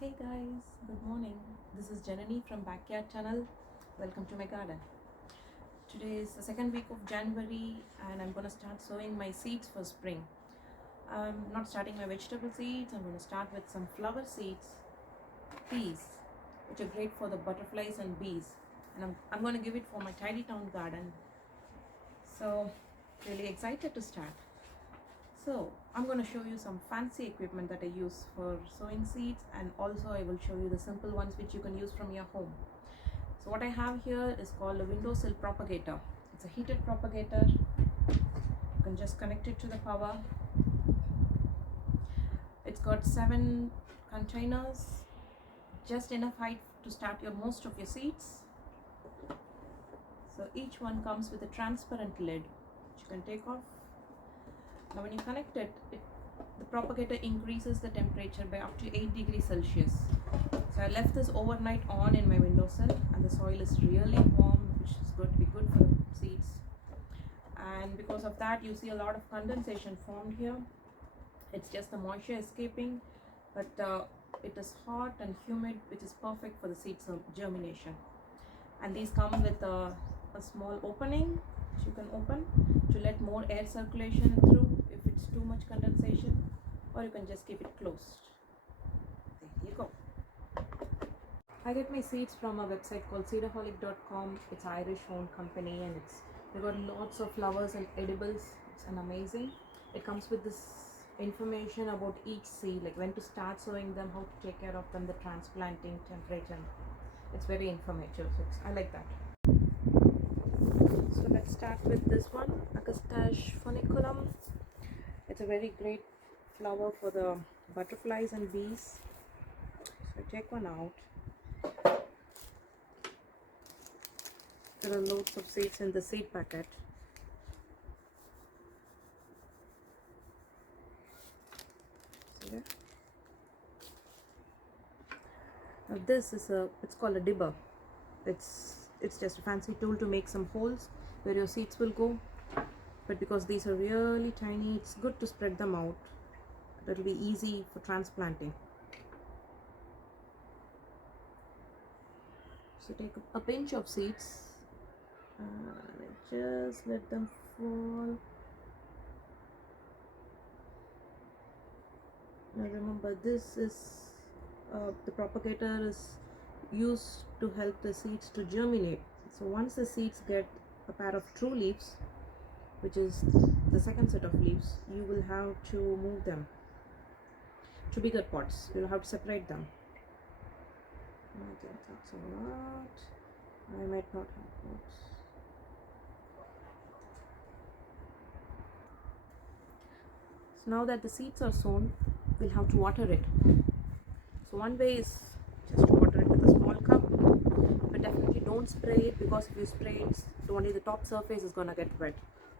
Hey guys, good morning. This is Janani from Backyard Channel. Welcome to my garden. Today is the second week of January and I'm going to start sowing my seeds for spring. I'm not starting my vegetable seeds, I'm going to start with some flower seeds, peas, which are great for the butterflies and bees. And I'm going to give it for my tidy town garden. So, really excited to start. So I'm going to show you some fancy equipment that I use for sowing seeds, and also I will show you the simple ones which you can use from your home. So what I have here is called a windowsill propagator. It's a heated propagator. You can just connect it to the power. It's got 7 containers, just enough height to start most of your seeds. So each one comes with a transparent lid which you can take off. Now when you connect it, the propagator increases the temperature by up to 8 degrees Celsius. So I left this overnight on in my windowsill, and the soil is really warm, which is going to be good for the seeds. And because of that, you see a lot of condensation formed here. It's just the moisture escaping, but it is hot and humid, which is perfect for the seed germination. And these come with a small opening which you can open to let more air circulation through if it's too much condensation, or you can just keep it closed. There you go. I get my seeds from a website called seedaholic.com. It's an Irish owned company, and they've got lots of flowers and edibles. It's an amazing. It comes with this information about each seed, like when to start sowing them, how to take care of them, the transplanting, temperature. It's very informative, so I like that. So let's start with this one, Agastache funiculum. It's a very great flower for the butterflies and bees. So I take one out. There are loads of seeds in the seed packet. See there? Now this is it's called a dibber. It's just a fancy tool to make some holes where your seeds will go, but because these are really tiny, it's good to spread them out. That'll be easy for transplanting. So take a pinch of seeds and just let them fall. Now remember, this is the propagator is used to help the seeds to germinate. So once the seeds get a pair of true leaves, which is the second set of leaves, you will have to move them to bigger pots. You'll have to separate them. I think that's a lot. I might not have pots. So now that the seeds are sown, we'll have to water it. So one way is just to water it with a small cup, but definitely don't spray it, because if you spray it, only the top surface is gonna get wet.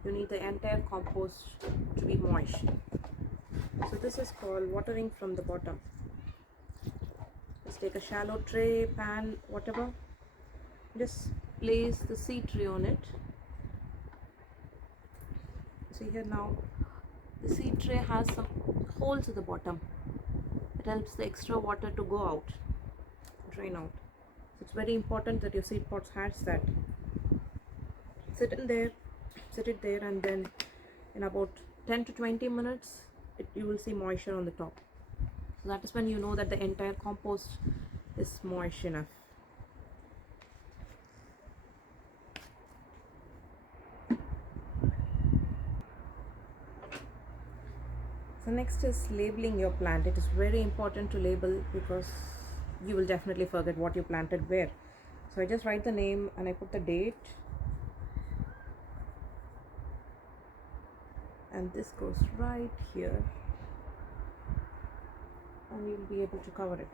You need the entire compost to be moist. So this is called watering from the bottom. Just take a shallow tray, pan, whatever. Just place the seed tray on it. See here now, the seed tray has some holes at the bottom. It helps the extra water to go out, drain out. So it's very important that your seed pots has that. Sit it there, and then in about 10 to 20 minutes, you will see moisture on the top. So that is when you know that the entire compost is moist enough. So next is labeling your plant. It is very important to label, because you will definitely forget what you planted where. So I just write the name and I put the date, and this goes right here, and you'll be able to cover it.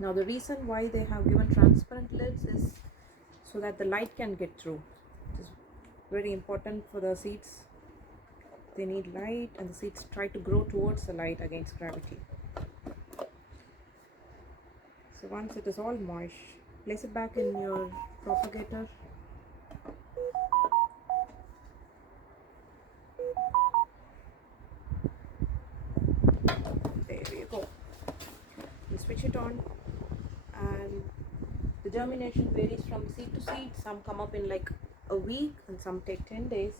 Now the reason why they have given transparent lids is so that the light can get through. It is very important for the seeds. They need light, and the seeds try to grow towards the light against gravity. So once it is all moist, place it back in your propagator. There you go. You switch it on, and the germination varies from seed to seed. Some come up in like a week and some take 10 days.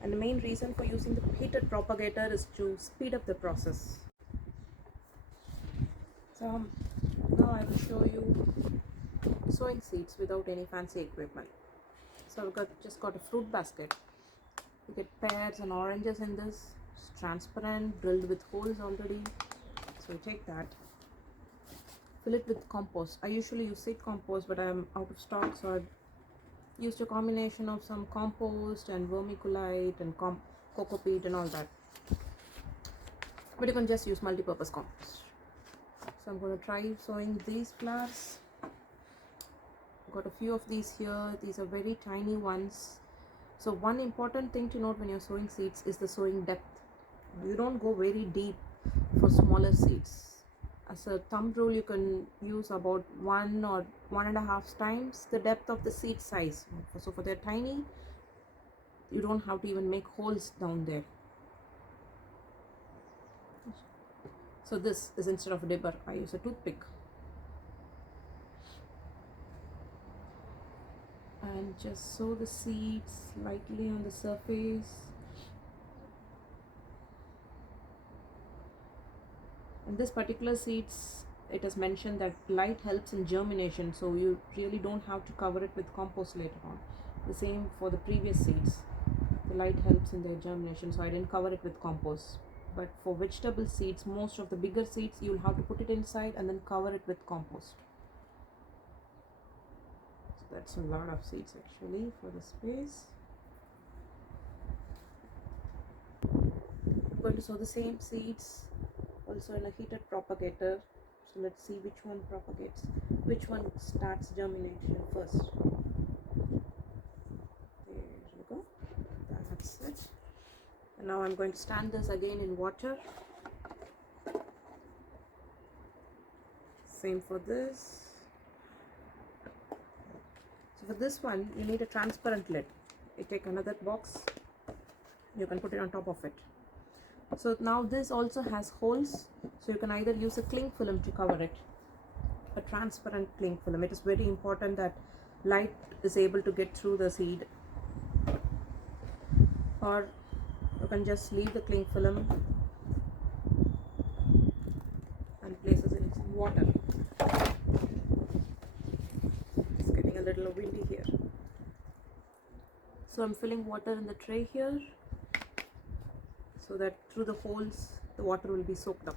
And the main reason for using the heated propagator is to speed up the process. So now I will show you sowing seeds without any fancy equipment. So I've just got a fruit basket. You get pears and oranges in this. It's transparent, drilled with holes already. So you take that, fill it with compost. I usually use seed compost, but I'm out of stock, so I've used a combination of some compost and vermiculite and coco peat and all that. But you can just use multi-purpose compost. So I'm going to try sowing these flowers. Got a few of these here. These are very tiny ones. So one important thing to note when you're sowing seeds is the sowing depth. You don't go very deep for smaller seeds. As a thumb rule, you can use about 1 or 1.5 times the depth of the seed size. So for they're tiny, you don't have to even make holes down there. So this is, instead of a dipper, I use a toothpick. And just sow the seeds lightly on the surface. In this particular seeds, it is mentioned that light helps in germination, so you really don't have to cover it with compost later on. The same for the previous seeds. The light helps in their germination, so I didn't cover it with compost. But for vegetable seeds, most of the bigger seeds, you'll have to put it inside and then cover it with compost. So that's a lot of seeds actually for the space. I'm going to sow the same seeds also in a heated propagator. So let's see which one propagates, which one starts germination first. There we go. That's it. And now I'm going to stand this again in water. Same for this. So for this one, you need a transparent lid. You take another box, you can put it on top of it. So now this also has holes, so you can either use a cling film to cover it, a transparent cling film. It is very important that light is able to get through the seed, or you can just leave the cling film and place it in some water. It's getting a little windy here. So I'm filling water in the tray here, so that through the holes the water will be soaked up.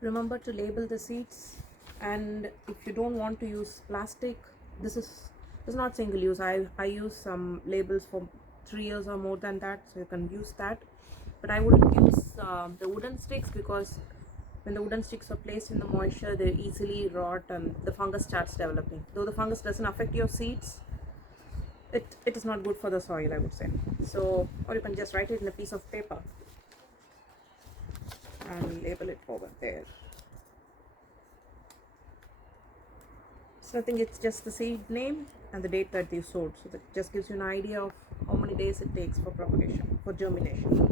Remember to label the seeds, and if you don't want to use plastic, this is not single use. I use some labels for 3 years or more than that, so you can use that. But I wouldn't use the wooden sticks, because when the wooden sticks are placed in the moisture, they easily rot and the fungus starts developing. Though the fungus doesn't affect your seeds, it is not good for the soil, I would say. So, or you can just write it in a piece of paper and label it over there. So I think it's just the seed name and the date that you sowed, so that just gives you an idea of how many days it takes for propagation, for germination.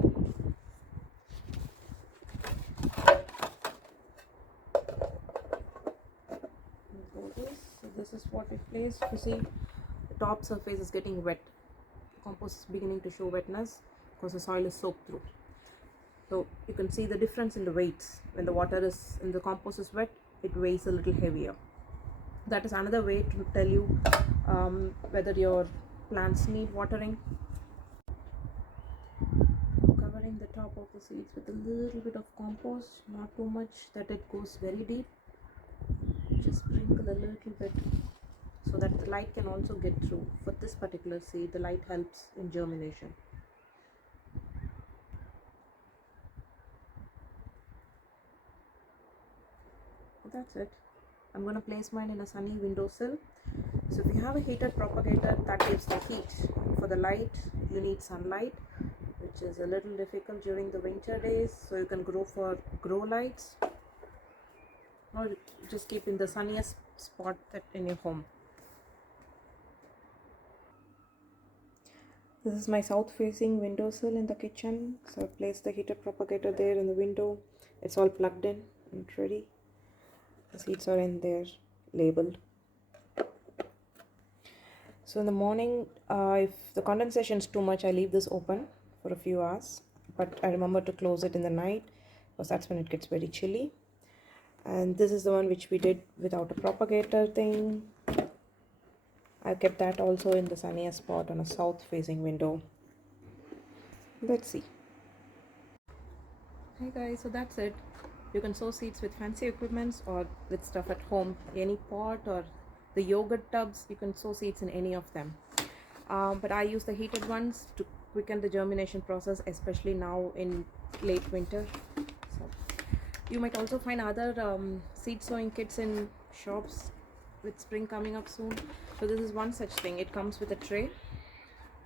So this is what we placed. You see, the top surface is getting wet. The compost is beginning to show wetness because the soil is soaked through. So you can see the difference in the weights. When the water is in the compost is wet, it weighs a little heavier. That is another way to tell you whether your plants need watering. Covering the top of the seeds with a little bit of compost, not too much that it goes very deep. Just sprinkle a little bit so that the light can also get through. For this particular seed, the light helps in germination. That's it. I'm going to place mine in a sunny windowsill. So if you have a heated propagator, that gives the heat. For the light, you need sunlight, which is a little difficult during the winter days. So you can grow lights, or just keep in the sunniest spot in your home. This is my south facing windowsill in the kitchen. So I placed the heated propagator there in the window. It's all plugged in and ready. The seeds are in there labeled. So in the morning, if the condensation is too much, I leave this open for a few hours. But I remember to close it in the night because that's when it gets very chilly. And this is the one which we did without a propagator thing. I kept that also in the sunniest spot on a south facing window. Let's see. Hey guys, so that's it. You can sow seeds with fancy equipments or with stuff at home. Any pot or the yogurt tubs, you can sow seeds in any of them. But I use the heated ones to quicken the germination process, especially now in late winter. So you might also find other seed sowing kits in shops with spring coming up soon. So this is one such thing. It comes with a tray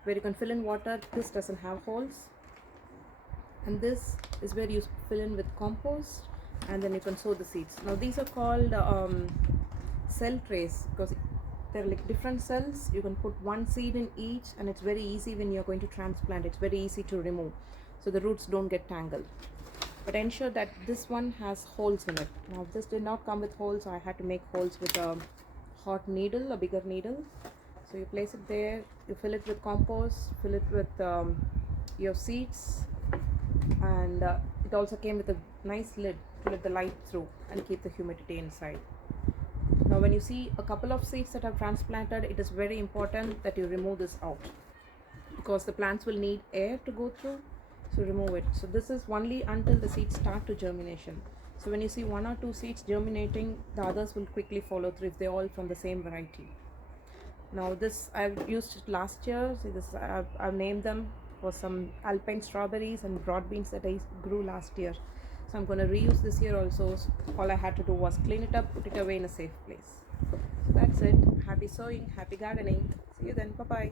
where you can fill in water. This doesn't have holes, and this is where you fill in with compost, and then you can sow the seeds. Now these are called cell trays because they're like different cells. You can put one seed in each, and it's very easy when you're going to transplant. It's very easy to remove, so the roots don't get tangled. But ensure that this one has holes in it. Now this did not come with holes, so I had to make holes with a hot needle, a bigger needle. So you place it there, you fill it with compost, fill it with your seeds, and it also came with a nice lid to let the light through and keep the humidity inside. Now when you see a couple of seeds that are transplanted, it is very important that you remove this out because the plants will need air to go through, so remove it. So this is only until the seeds start to germination. So when you see one or two seeds germinating, the others will quickly follow through if they're all from the same variety. Now this I've used last year. See this, I've named them for some alpine strawberries and broad beans that I grew last year. So I'm going to reuse this year also. So all I had to do was clean it up, put it away in a safe place. So that's it. Happy sowing, happy gardening. See you then. Bye bye.